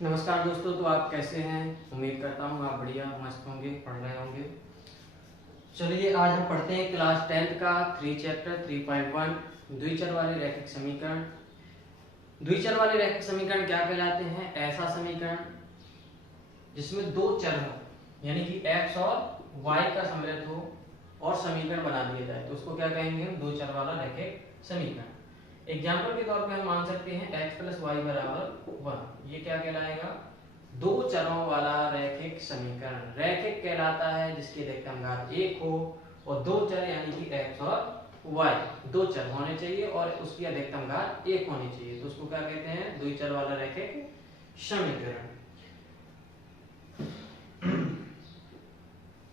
नमस्कार दोस्तों, तो आप कैसे हैं। उम्मीद करता हूँ आप बढ़िया मस्त होंगे, पढ़ रहे होंगे। चलिए आज हम पढ़ते हैं क्लास 10th का 3 चैप्टर 3.1 द्विचर वाले रैखिक समीकरण। द्विचर वाले रैखिक समीकरण क्या कहलाते हैं? ऐसा समीकरण जिसमें दो चर हो, यानी कि x और y का सम्मिलित हो और समीकरण बना दिया जाए तो उसको क्या कहेंगे? हम दो चर वाला रैखिक समीकरण। एग्जाम्पल के तौर पे हम मान सकते हैं x + y = 1। ये क्या कहलाएगा? दो चरों वाला रैखिक समीकरण। रैखिक कहलाता है जिसकी अधिकतम घात 1 हो और दो चर यानी कि x और y दो चर होने चाहिए और उसकी अधिकतम घात 1 होनी चाहिए, तो उसको क्या कहते हैं? द्विचर वाला रैखिक समीकरण।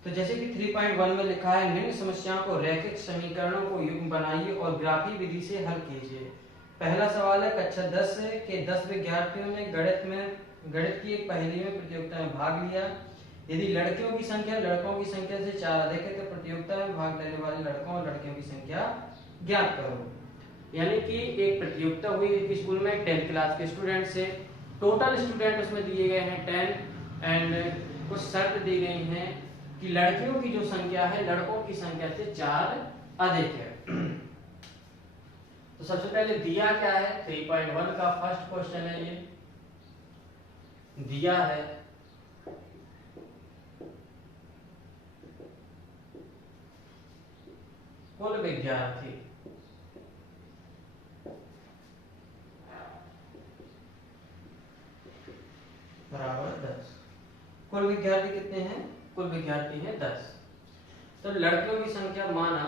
तो जैसे कि 3.1 में लिखा है, निम्न समस्याओं को रैखिक समीकरणों को युग्म बनाइए और ग्राफी विधि से हल कीजिए। पहला सवाल है, कक्षा 10 के 10 विद्यार्थियों ने गणित की एक पहेली में प्रतियोगिता में भाग लिया। यदि लड़कियों की संख्या लड़कों की संख्या से 4 अधिक है तो प्रतियोगिता में भाग लेने वाले लड़कों और लड़कियों की संख्या ज्ञात करो। यानी कि एक प्रतियोगिता हुई एक स्कूल में 10th क्लास के स्टूडेंट से। टोटल स्टूडेंट उसमें दिए गए हैं 10 एंड कुछ शर्त दी गई हैं कि लड़कियों की जो संख्या है लड़कों की संख्या से 4 अधिक है। तो सबसे पहले दिया क्या है? 3.1 का फर्स्ट क्वेश्चन है। ये दिया है कुल विद्यार्थी बराबर 10। कुल विद्यार्थी कितने हैं? कुल विद्यार्थी है 10। तो लड़कियों की संख्या माना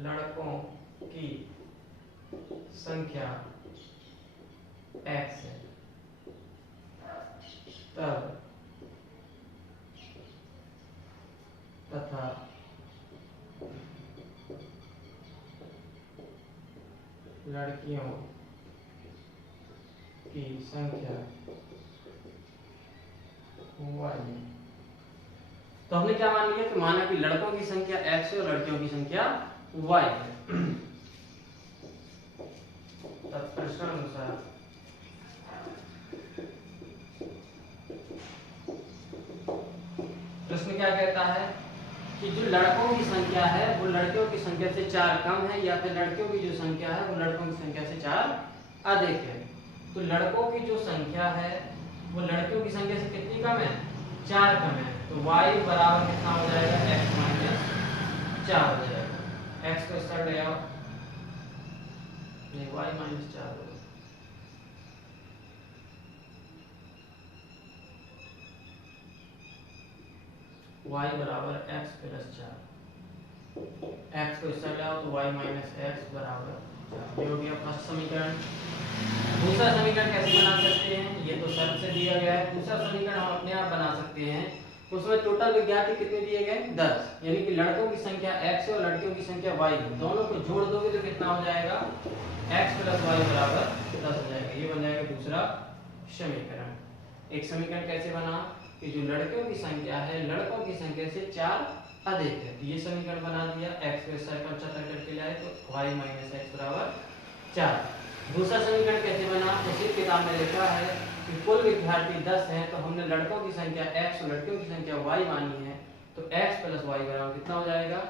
लड़कों की संख्या x है, तब तथा लड़कियों की संख्या y है। तो हमने क्या मान लिया कि माना कि लड़कों की संख्या x है और लड़कियों की संख्या y है। तत्प्रश्नानुसार प्रश्न क्या कहता है कि जो लड़कों की संख्या है वो लड़कियों की संख्या से 4 कम है, या फिर लड़कियों की जो संख्या है वो लड़कों की संख्या से 4 अधिक है। तो लड़कों की जो संख्या है वो लड़कियों की संख्या से कितनी कम है? 4 कम है। तो y बराबर कितना हो जाएगा? x - 4 हो जाएगा। x को इस साइड ले आओ, नहीं y - 4 होगा। y बराबर x + 4। x को इस साइड ले आओ तो y - x बराबर 4। ये हो गया फर्स्ट समीकरण। दूसरा समीकरण कैसे बना सकते हैं? ये तो शर्त से दिया गया है। दूसरा समीकरण हम अपने आप बना सकते हैं। उसमें टोटल विद्यार्थी कितने दिए गए? 10, यानी कि लड़कों की संख्या x है और लड़कियों की संख्या y है। दोनों को जोड़ दोगे तो कितना हो जाएगा? x + y बराबर 10 हो जाएगा। ये बन जाएगा दूसरा समीकरण। एक समीकरण कैसे बना कि जो लड़कियों की संख्या है लड़कों की संख्या से 4 अधिक है, तो ये समीकरण बना दिया। x को इस साइड पर 75 करके लाए तो y - x बराबर 4। दूसरा समीकरण कैसे बना? उसी किताब में लिखा है कि कुल विद्यार्थी 10 हैं, तो हमने लड़कों की संख्या x और लड़कियों की संख्या y मानी है, तो x + y बराबर कितना हो जाएगा?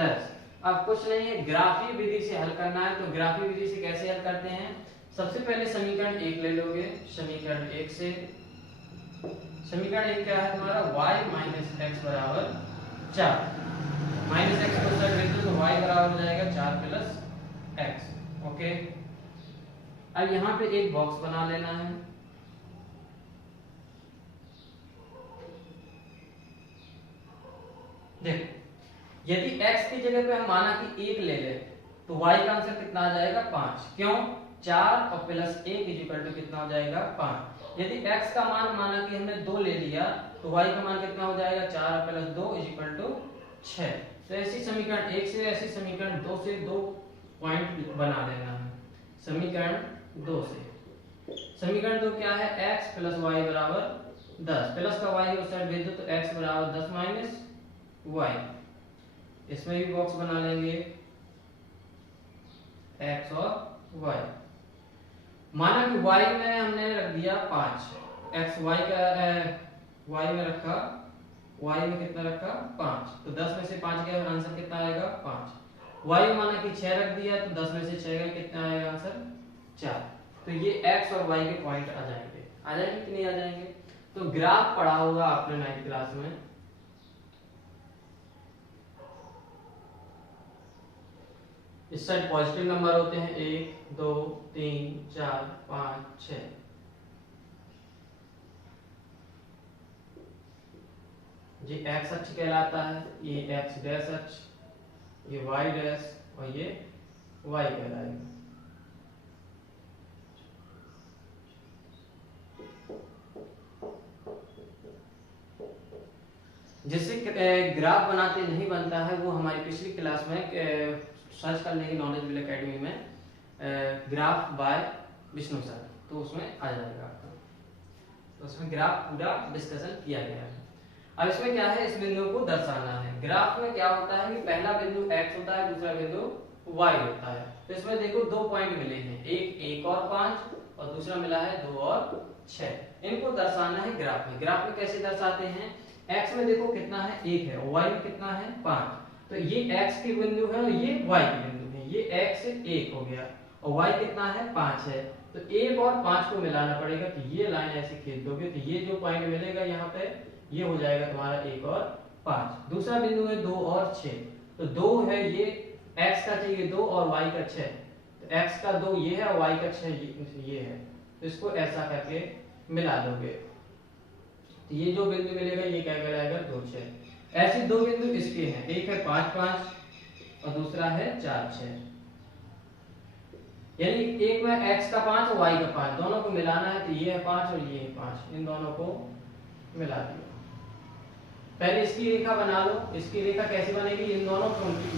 10। अब कुछ नहीं है, ग्राफी विधि से हल करना है। तो ग्राफी विधि से कैसे हल करते हैं? सबसे पहले समीकरण 1 ले लोगे। समीकरण 1 से समीकरण 1 क्या है तुम्हारा? y - x बराबर 4। -x को साइड रख दो तो y बराबर हो जाएगा 4 + x। ओके, अब यहाँ पे एक बॉक्स बना लेना है। देखो, यदि x की जगह पे हम माना कि 1 ले ले तो y का आंसर कितना आ जाएगा? 5। क्यों? 4 और +1 = कितना हो जाएगा? 5। यदि x का मान माना कि हमने 2 ले लिया तो y का मान कितना हो जाएगा? 4 + 2 = 6। तो ऐसी समीकरण 1 से ऐसी समीकरण 2 से 2 पॉइंट बना लेना है। समीकरण 2 से समीकरण 2 क्या है? x + y बराबर 10। प्लस का y उस साइड भेज दो तो x बराबर 10 - y। इसमें भी बॉक्स बना लेंगे x और y। माना कि y में हमने रख दिया 5, x y का y में रखा, y में कितना रखा 5, तो 10 में से 5 गया, आंसर कितना आएगा 5। y में माना कि 6 रख दिया, तो 10 में से 6 गया, कितना आएगा आंसर 4। तो ये x और y के पॉइंट आ जाएंगे कि नहीं आ जाएंगे। तो ग्राफ पढ़ा होगा आपने 9th क्लास में, इस साइड पॉजिटिव नंबर होते हैं 1 2 3 4 5 6, ये x अक्ष कहलाता है, ये x डैश अक्ष, ये y डैश और ये y कहलाएगा। जिससे ग्राफ बनाते नहीं बनता है वो हमारी पिछली क्लास में सर्च कर लेंगे नॉलेज विल एकेडमी में ग्राफ बाय विष्णु सर, तो उसमें आ जाएगा आपका, तो उसमें ग्राफ पूरा डिस्कशन किया गया है। अब इसमें क्या है, इस बिंदु को दर्शाना है। ग्राफ में क्या होता है कि पहला बिंदु x होता है, दूसरा बिंदु y होता है। तो इसमें देखो 2 पॉइंट मिले हैं, एक 1 और 5 और दूसरा मिला है 2 और 6। इनको दर्शाना है ग्राफ में। ग्राफ में कैसे दर्शाते हैं, x में देखो कितना है 1 है और y में कितना है 5, तो ये x की बिंदु है और ये y की बिंदु है। ये x 1 हो गया और y कितना है 5 है, तो 1 और 5 को मिलाना पड़ेगा। तो ये लाइन ऐसे खींच दोगे तो ये जो पॉइंट मिलेगा यहाँ पे ये हो जाएगा तुम्हारा 1 और 5। दूसरा बिंदु है 2 और 6, तो 2 है ये x का चाहिए 2 और y का 6, तो x का 2 ये है और y का 6 ये है, तो इसको ऐसा करके मिला दोगे तो ये जो बिंदु मिलेगा ये क्या कहलाएगा 2 6। ऐसे 2 बिंदु इसके हैं, एक है 5 5 और दूसरा है 4 6, यानी एक में x का 5 और y का 5 दोनों को मिलाना है, तो ये है 5 और ये है 5, इन दोनों को मिला दिया। पहले इसकी रेखा बना लो। इसकी रेखा कैसे बनेगी, इन दोनों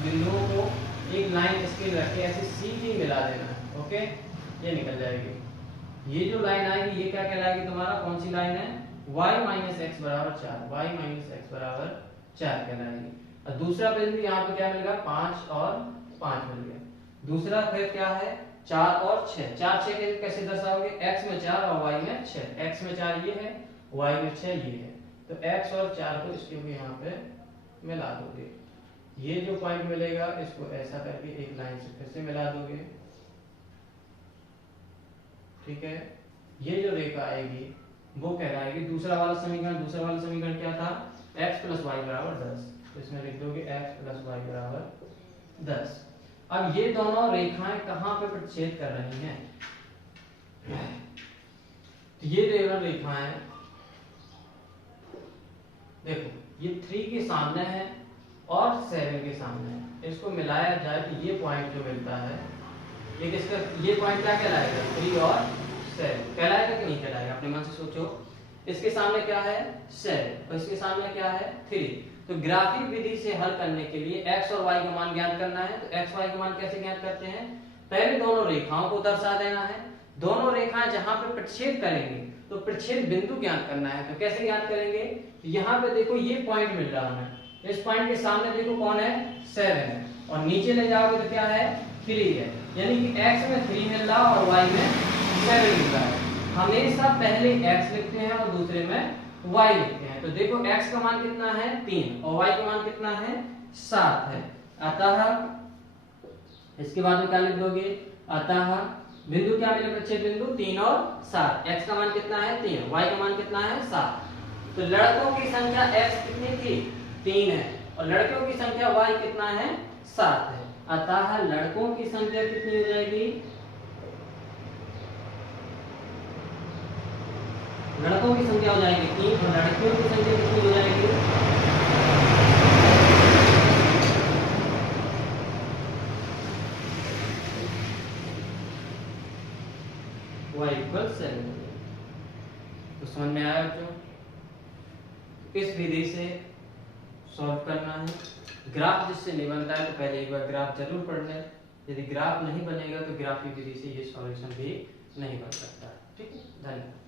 बिंदुओं को एक लाइन इसके रख के ऐसे सीधी मिला देना है, ओके, ये निकल जाएगी। ये जो लाइन आएगी ये क्या कहलाएगी तुम्हारा, कौन सी लाइन है, y माइनस एक्स बराबर 4, y माइनस एक्स बराबर 4 कहलाएगी। और दूसरा बिंदु यहाँ पे क्या मिलेगा 5 और 5 मिल गया। दूसरा फिर क्या है 4 और 6, 4 6 कैसे दर्शाओगे, x में 4 और y में 6, x में 4 ये है y में 6 ये है, तो x और 4 को इसके यहाँ पे मिला दोगे। ये जो पॉइंट मिलेगा इसको ऐसा करके एक लाइन से फिर से मिला दोगे, ठीक है। ये जो रेखा आएगी वो कहलाएगी दूसरा वाला समीकरण। दूसरा वाला समीकरण क्या था, x प्लस वाई बराबर 10, तो इसमें लिख दोगे x प्लस वाई बराबर 10। अब ये दोनों रेखाएं कहाँ पे प्रतिच्छेद कर रही हैं, तो ये दोनों रेखाएं देखो ये 3 के सामने है और 7 के सामने है, इसको मिलाया जाए तो ये पॉइंट जो मिलता है ये किसका, ये पॉइंट क्या कहलाएगा 3 और 7 कहलाएगा कि नहीं कहलाएगा, अपने मन से सोचो। इसके सामने क्या है 7 और इसके सामने क्या है 3, तो ग्राफिक विधि से हल करने के लिए x और y का मान ज्ञात करना है। तो x y का मान कैसे ज्ञात करते हैं, पहले दोनों रेखाओं को दर्शा देना है, दोनों रेखाएं जहां पे प्रतिच्छेद करेंगे तो प्रतिच्छेद बिंदु ज्ञात करना है। तो कैसे ज्ञात करेंगे, यहाँ पे देखो ये पॉइंट मिल रहा है, इस पॉइंट के सामने देखो कौन है 7 है और नीचे ले जाओगे तो क्या है 3 है, यानी कि x में 3 मिल रहा और y में 7 मिल रहा है। हमेशा पहले x लिखते हैं और दूसरे में y लिखते हैं। तो देखो x का मान कितना है 3 और y का मान कितना है 7 है, अतः इसके बाद में क्या लिख दोगे, अतः बिंदु क्या मिले प्रतिच्छेद बिंदु 3 और 7, x का मान कितना है 3, y का मान कितना है 7। तो लड़कों की संख्या x कितनी थी 3 है और लड़कियों की संख्या y कितना है 7 है, अतः लड़कों की संख्या कितनी हो जाएगी, लड़कों की संख्या हो जाएगी 3 और लड़कियों की संख्या कितनी हो जाएगी, y इक्वल 7। तो समझ में आया बच्चों, इस विधि से सॉल्व करना है। ग्राफ जिससे नहीं बनता है तो पहले एक बार ग्राफ जरूर पढ़ लें, यदि ग्राफ नहीं बनेगा तो ग्राफिक विधि से ये सॉल्यूशन भी नहीं बन सकता। ठीक है, धन्यवाद।